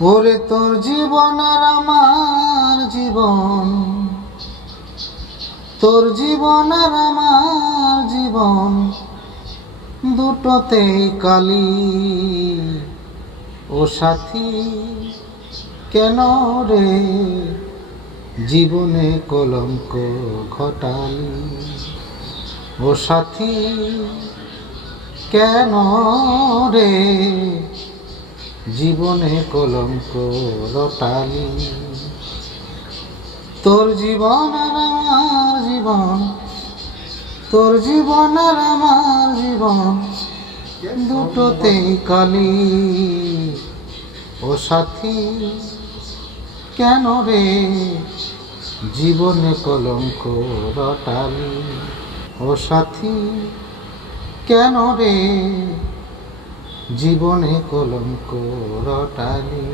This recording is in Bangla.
ওরে তোর জীবন আর আমার জীবন, তোর জীবন আর আমার জীবন দুটোতেই কালি। ও সাথী কেন রে জীবনে কলঙ্ক ঘটালি? ও সাথী কেন রে জীবনে কলঙ্ক রটালি? তোর জীবন আর আমার জীবন, তোর জীবন আর আমার জীবন দুটোতেই কালি। ও সাথী কেন রে জীবনে কলঙ্ক রটালি? ও সাথী কেন রে জীবনে কলঙ্ক রটালি?